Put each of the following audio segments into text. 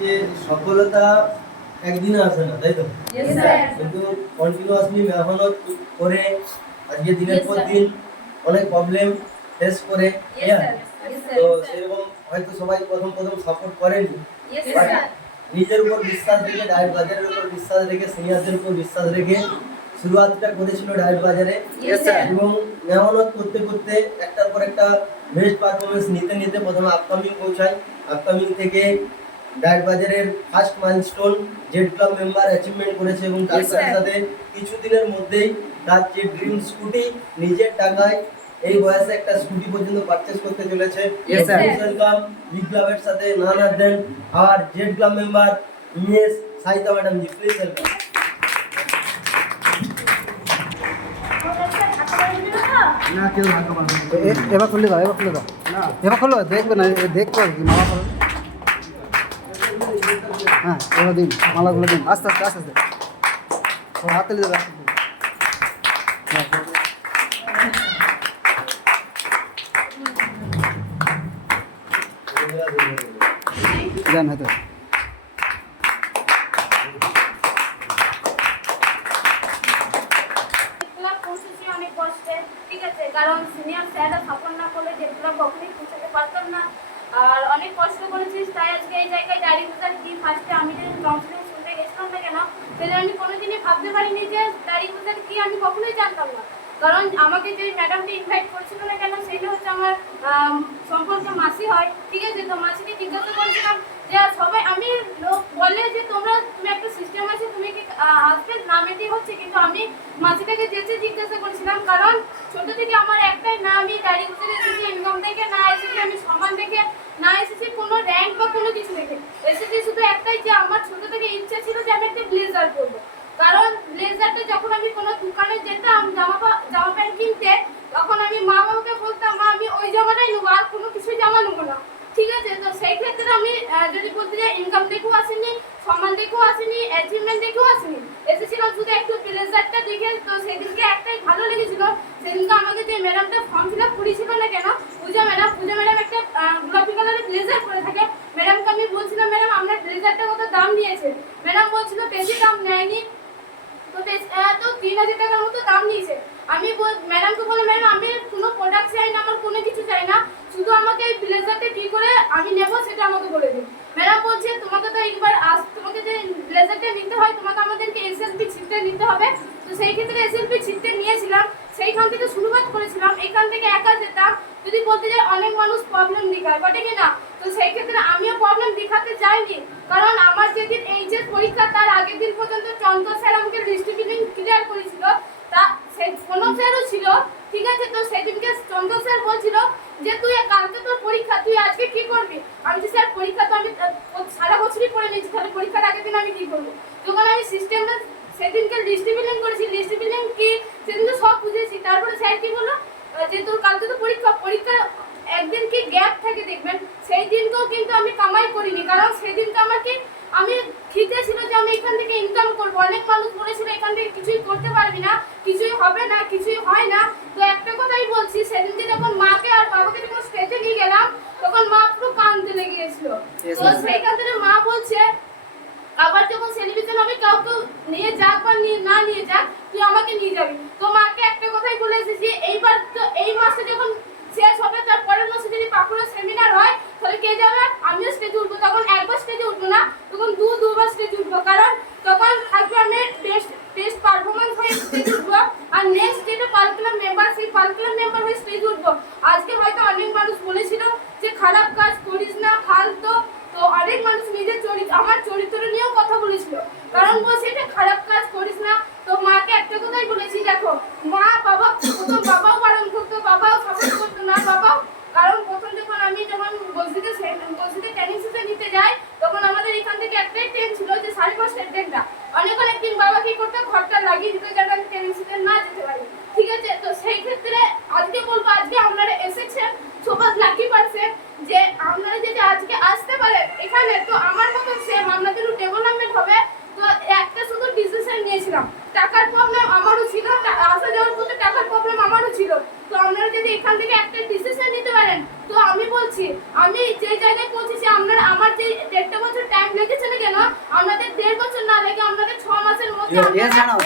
যে সফলতা একদিনে আসে না, তাই তো? কিন্তু কন্টিনিউয়াসলি মেহনত করে আজকে দিনের পর দিন অনেক প্রবলেম ফেস করে, তো সেরকম হয়তো সবাই প্রথম প্রথম সাপোর্ট করেনি, নিজের উপর বিশ্বাস রেখে, ডায়েট বাজারের উপর বিশ্বাস রেখে, সিনিয়রদের উপর বিশ্বাস রেখে শুরুয়াতটা করেছিল ডায়েট বাজারে, এবং মেহনত করতে করতে একটার পর একটা বেস্ট পারফরমেন্স নিতে নিতে প্রথমে আপকামিং পৌঁছায়। আপকামিং থেকে ডায়েট বাজারের first milestone Z club member achievement করেছে, এবং তার সাথে সাথে কিছুদিনের মধ্যেই তার যে ড্রিম স্কুটি নিজের টাকায় এই বয়সে একটা স্কুটি পর্যন্ত পারচেজ করতে চলেছে। ওয়েলকাম বিগ ক্লাবের সাথে none other than our Z club member miss Saita madam ji, please welcome. না কেউ ভাগ্য পাবে এবার খুলে দাও, এবার খুলে দাও, না এবার খোলো, দেখবে না দেখবো আর কি। মালা করো, হ্যাঁ এবার দিন মালাগুলো দিন, আস্তে আস্তে আস্তে আস্তে ওর হাতে দেবে, আস্তে জান হয়তো অনেক কষ্টে, ঠিক আছে, কারণ সিনিয়র স্যাররা সাপোর্ট না করলে যেগুলো কখনোই পৌঁছাতে পারতাম না। আর অনেক কষ্ট করেছিস, তাই আজকে এই জায়গায় ডায়েরি বাজার কি ফার্স্টে আমি যে কাউন্সিলিং শুনতে গেছিলাম না কেন, সেটা আমি কোনোদিনই ভাবতে পারিনি যে ডায়েরি বাজার কি, আমি কখনোই জানতাম না। কারণ আমাকে যে ম্যাডামটি ইনভাইট করছিল না কেন, সেটা হচ্ছে আমার সম্পর্কে মাসি হয়, ঠিক আছে। তো মাসিকে জিজ্ঞাসা করেছিলাম যে সবাই আমি লোক বলে যে তুমি একটা সিস্টেম আছে, তুমি কি আসবে নামেটি হচ্ছে, কিন্তু আমি মাসিটাকে যেতে জিজ্ঞাসা করেছিলাম, কারণ ছোট থেকে আমার একটাই না, আমি ডায়েরি বাজারে এসেছি ইনকাম দেখে, না এসেছি আমি সম্মান দেখে, না এসেছি কোনো র্যাঙ্ক বা কোনো কিছু দেখে, এসেছি শুধু একটাই যে আমার ছোট থেকে ইচ্ছা ছিল যে আমি একটা ব্লেজার করবো। কারণ ব্লেজারটা যখন আমি কোনো দোকানে যেতাম জামা প্যান্ট কিনতে, তখন আমি মা বাবাকে বলতাম, মা আমি ওই জামাটাই নেবো, আর কোনো কিছু জামা নেবো না, ঠিক আছে। তো সেই ক্ষেত্রে আমি যদি বলতে যাই ইনকাম দেখেও আসেনি, সম্মান দেখেও আসেনি, অ্যাচিভমেন্ট দেখেও আসেনি, এসেছিলাম শুধু একটু ব্লেজারটা দেখে। তো সেদিনকে একটাই ভালো লেগেছিল, সেদিনকে আমাকে যে ম্যাডামটা ফর্ম ফিল আপ করেছিল না কেন, পূজা ম্যাডাম একটা গোলাপি কালারের ব্লেজার পরে থাকে, ম্যাডামকে আমি বলছিলাম, ম্যাডাম আপনার ব্লেজারটা কত দাম নিয়েছে? ম্যাডাম বলছিল বেশি দাম নেয়নি, তো 3000 টাকার মতো দাম নিয়েছে। আমি ম্যাডামকে বলে, ম্যাডাম আমি কোনো প্রোডাক্ট চাই না, আমার কোনো কিছু চাই না, শুধু আমাকে এই ব্লেজারটা কি করে আমি নেব সেটা আমাকে বলে দিন। ম্যাডাম বলছে তোমাকে তো একবার তোমাকে যে ব্লেজারটা নিতে হয়, তোমাকে আমাদেরকে এসএলপি ছিটটা নিতে হবে। তো সেই ক্ষেত্রে এসএলপি ছিটটা নিয়েছিলাম, সেইখান থেকে শুরুবাত করেছিলাম, এখান থেকে একা যেতাম। যদি বলতে যাই অনেক মানুষ প্রবলেম দেখায়, বটে কি না? তো সেই ক্ষেত্রে আমিও প্রবলেম দেখাতে চাইনি, কারণ আমার যেদিন এইচএস পরীক্ষা তার আগের দিন পর্যন্ত চন্দ্র স্যার আমাকে ডিস্ট্রিবিউটিং ক্লিয়ার করেছিল, তা সেই কোনো স্যারও ছিল, ঠিক আছে। তো সেদিনকে চন্দ্র স্যার বলছিল যে তুই কালকে তোর পরীক্ষা, তুই আজকে কি করবি? আমি যে স্যার পরীক্ষা তো আমি সারা বছরই পড়ে নিয়েছি, তাহলে পরীক্ষার আগের দিন আমি কি করবো? যখন আমি সিস্টেমটা সেদিনকে ডিস্ট্রিবিউটিং করেছি, ডিস্ট্রিবিউটিং কি সেদিনকে সব বুঝেছি। তারপরে স্যার কি বললো যে তোর কালকে তো পরীক্ষা একদিন কি গ্যাপ থাকে দেখবেন, সেই দিনকেও কিন্তু আমি কামাই করিনি, কারণ সেদিনকে আমার কি আমি খিদে ছিল যে আমি এখান থেকে ইনকাম করবো। অনেক মানুষ বলেছিল এখান থেকে কিছুই করতে পারবি না, কিছুই হবে না, কিছুই হয় না। তো একটা কথাই বলছি, সেদিনকে যখন মাকে আর বাবাকে যখন স্টেজে নিয়ে গেলাম, তখন মা পুরো কাঁদতে লেগে গেছিল। তো সেইখান থেকে মা বলছে আবার যখন সেলিব্রেশন হবে, কাউকে নিয়ে যাক বা না নিয়ে যাক, তুই আমাকে নিয়ে যাবি। তো মাকে একটা কথাই বলে এসেছি, এইবার তো এই মাসে যখন শেষ হবে, তার পরের মাসে যদি পাকুড়া সেমিনার হয়, তাহলে কে যাবে? আমিও স্টেজে উঠবো। তখন একবার স্টেজে উঠবো না, তখন দুবার স্টেজে উঠবো, কারণ তখন থাকবে আমি বেস্ট পারফরমেন্স হয়ে স্টেজে উঠবো। আর নেক্সট যেটা পার্কুলার মেম্বার, সেই পার্কুলার মেম্বার হয়ে স্টেজে উঠবো। আজকে হয়তো অনেক মানুষ বলেছিল যে খারাপ কাজ করিস না, ফালতু, তো অনেক মানুষ নিজের আমার চরিত্র নিয়েও কথা বলেছিল, কারণ বলছে এটা খারাপ কাজ করিস না। তো মাকে একটা কথাই বলেছি, দেখো মা বাবা প্রথম বাবাও বারণ করতো, বাবাও সাপোর্ট করতো না, বাবাও, কারণ প্রথম যখন আমি বলছিতে ট্রেনিং সেশন নিতে যাই, তখন আমাদের এখান থেকে একটাই ট্রেন ছিল যে 5:30 ট্রেনটা। অনেক দিন বাবা কি করতো, ঘরটা লাগিয়ে দিত যাতে আমি ট্রেনিং সেশন না যেতে পারি, ঠিক আছে। তো সেই ক্ষেত্রে আজকে বলবো, আজকে আপনারা এসেছেন সবাই লাকি পারছেন যে আপনারা যদি আজকে আসতে পারেন এখানে, তো আমার মতো সেম আপনাদেরও ডেভেলপমেন্ট হবে। তো একটা শুধু ডিসিশন নিয়েছিলাম, টাকার প্রবলেম আমারও ছিল, আসা যাওয়ার পথে টাকার প্রবলেম আমারও ছিল। তো আপনারা যদি এখান থেকে একটা ডিসিশন নিতে পারেন, তো আমি বলছি আমি যে জায়গায় পৌঁছেছি, আপনারা আমার যে 1.5 বছর টাইম লেগেছে Yes, madam.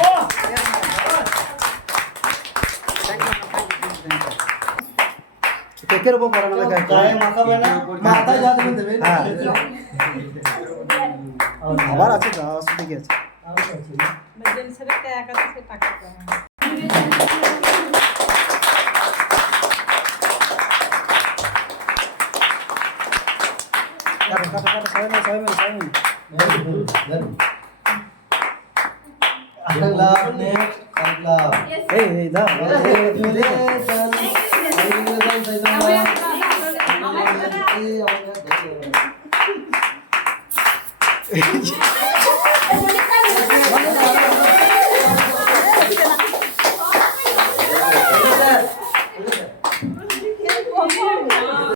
কেকের উপর পড়ানো লাগে গায়ে মাখাবে না, মাথায় যা দেবেন দেবেন। হ্যাঁ আবার আছে যা আছে ঠিক আছে কাটো কাটো কাটো সবাই মিলে আগলা নেক্সট আগলা এই এই দাও আমার